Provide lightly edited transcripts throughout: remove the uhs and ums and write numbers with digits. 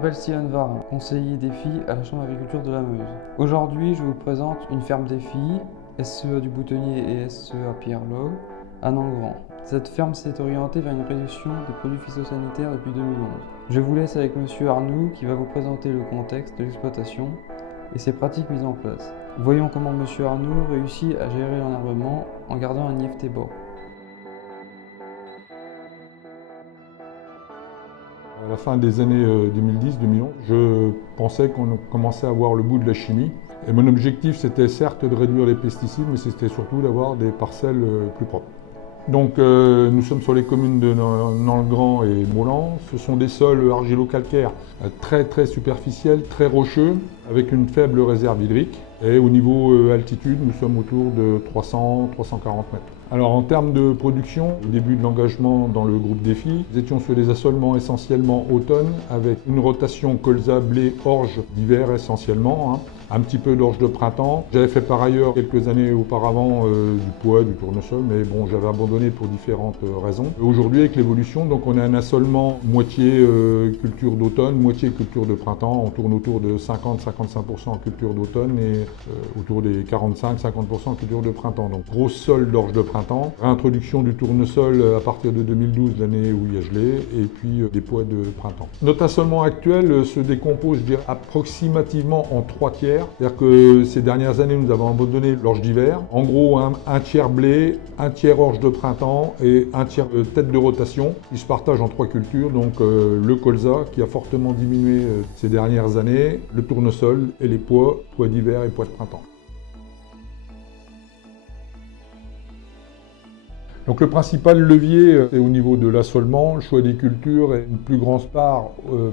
m'appelle Steven Varin, conseiller des filles à la Chambre d'agriculture de la Meuse. Aujourd'hui, je vous présente une ferme des filles, SCA du Boutonnier et SCA Pierre-Logue, à Nangrand. Cette ferme s'est orientée vers une réduction des produits phytosanitaires depuis 2011. Je vous laisse avec Monsieur Arnoux qui va vous présenter le contexte de l'exploitation et ses pratiques mises en place. Voyons comment Monsieur Arnoux réussit à gérer l'enherbement en gardant un IFT bas. À la fin des années 2010-2011, je pensais qu'on commençait à voir le bout de la chimie. Et mon objectif, c'était certes de réduire les pesticides, mais c'était surtout d'avoir des parcelles plus propres. Donc nous sommes sur les communes de Nangrand et Molan. Ce sont des sols argilo-calcaires très superficiels, très rocheux, avec une faible réserve hydrique. Et au niveau altitude, nous sommes autour de 300-340 mètres. Alors en termes de production, au début de l'engagement dans le groupe des filles, nous étions sur des assolements essentiellement automne, avec une rotation colza, blé, orge d'hiver essentiellement, un petit peu d'orge de printemps. J'avais fait par ailleurs quelques années auparavant du pois, du tournesol, mais bon, j'avais abandonné pour différentes raisons. Aujourd'hui, avec l'évolution, donc on a un assolement moitié culture d'automne, moitié culture de printemps. On tourne autour de 50-55% en culture d'automne et autour des 45-50% en culture de printemps. Donc gros sol d'orge de printemps, réintroduction du tournesol à partir de 2012, l'année où il y a gelé, et puis des pois de printemps. Notre assolement actuel se décompose, je dirais, approximativement en 3/4. C'est-à-dire que ces dernières années, nous avons abandonné l'orge d'hiver. En gros, un tiers blé, un tiers orge de printemps et un tiers tête de rotation. Ils se partagent en 3 cultures, donc le colza qui a fortement diminué ces dernières années, le tournesol et les pois d'hiver et pois de printemps. Donc le principal levier est au niveau de l'assolement, le choix des cultures et une plus grande part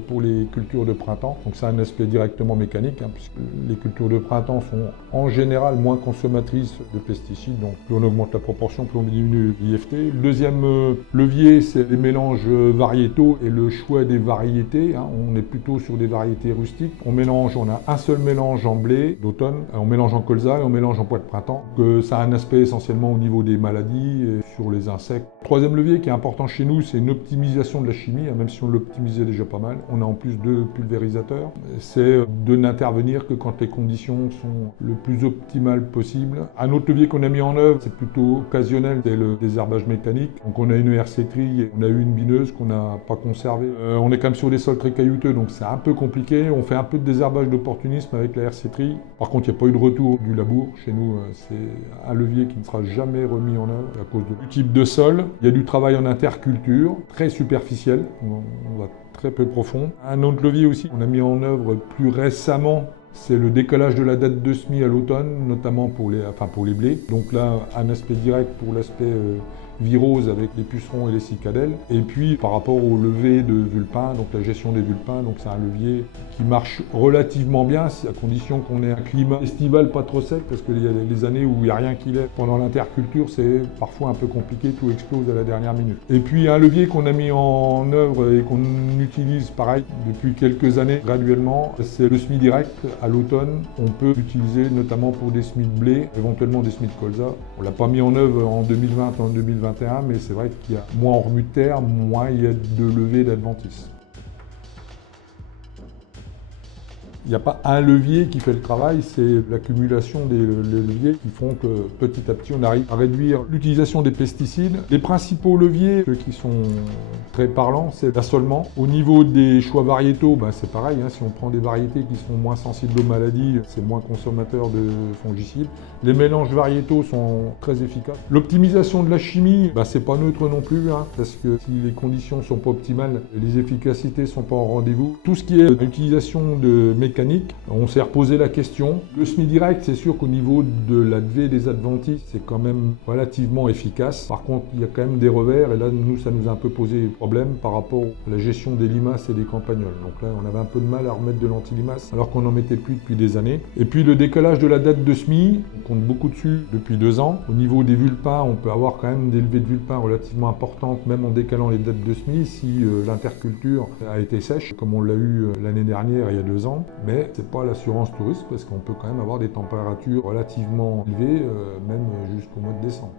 pour les cultures de printemps. Donc c'est un aspect directement mécanique, puisque les cultures de printemps sont en général moins consommatrices de pesticides. Donc plus on augmente la proportion, plus on diminue l'IFT. Le deuxième levier, c'est les mélanges variétaux et le choix des variétés. On est plutôt sur des variétés rustiques. On a un seul mélange en blé d'automne, on mélange en colza et on mélange en pois de printemps. Donc, ça a un aspect essentiellement au niveau des maladies et sur les insectes. Troisième levier qui est important chez nous, c'est une optimisation de la chimie, même si on l'optimisait déjà pas mal. On a en plus 2 pulvérisateurs. C'est de n'intervenir que quand les conditions sont le plus optimales possible. Un autre levier qu'on a mis en œuvre, c'est plutôt occasionnel, c'est le désherbage mécanique. Donc on a une hercétrie et on a eu une bineuse qu'on n'a pas conservée. On est quand même sur des sols très caillouteux, donc c'est un peu compliqué. On fait un peu de désherbage d'opportunisme avec la hercétrie. Par contre, il n'y a pas eu de retour du labour. Chez nous, c'est un levier qui ne sera jamais remis en œuvre à cause du type de sol. Il y a du travail en interculture, très superficiel, on va très peu profond. Un autre levier aussi qu'on a mis en œuvre plus récemment, c'est le décollage de la date de semis à l'automne, notamment pour les blés. Donc là, un aspect direct pour l'aspect virose avec les pucerons et les cicadelles. Et puis par rapport au lever de vulpins, donc la gestion des vulpins, donc c'est un levier qui marche relativement bien, à condition qu'on ait un climat estival pas trop sec, parce qu'il y a des années où il n'y a rien qui l'est. Pendant l'interculture, c'est parfois un peu compliqué, tout explose à la dernière minute. Et puis un levier qu'on a mis en œuvre et qu'on utilise pareil depuis quelques années graduellement, c'est le semis direct à l'automne. On peut l'utiliser notamment pour des semis de blé, éventuellement des semis de colza. On ne l'a pas mis en œuvre en 2020 et en 2021, mais c'est vrai qu'il y a moins en remue de terre, moins il y a de levée d'adventices. Il n'y a pas un levier qui fait le travail, c'est l'accumulation des leviers qui font que petit à petit on arrive à réduire l'utilisation des pesticides. Les principaux leviers, ceux qui sont très parlants, c'est l'assolement. Au niveau des choix variétaux, c'est pareil, si on prend des variétés qui sont moins sensibles aux maladies, c'est moins consommateur de fongicides. Les mélanges variétaux sont très efficaces. L'optimisation de la chimie, c'est pas neutre non plus, parce que si les conditions sont pas optimales, les efficacités sont pas au rendez-vous. Tout ce qui est utilisation de mécanismes, on s'est reposé la question. Le semis direct, c'est sûr qu'au niveau de la levée des adventices, c'est quand même relativement efficace. Par contre, il y a quand même des revers, et là, nous, ça nous a un peu posé problème par rapport à la gestion des limaces et des campagnols. Donc là, on avait un peu de mal à remettre de l'anti-limace, alors qu'on n'en mettait plus depuis des années. Et puis, le décollage de la date de semis, on compte beaucoup dessus depuis 2 ans. Au niveau des vulpins, on peut avoir quand même des levées de vulpins relativement importantes, même en décalant les dates de semis, si l'interculture a été sèche, comme on l'a eu l'année dernière, il y a 2 ans. Mais ce n'est pas l'assurance touriste parce qu'on peut quand même avoir des températures relativement élevées, même jusqu'au mois de décembre.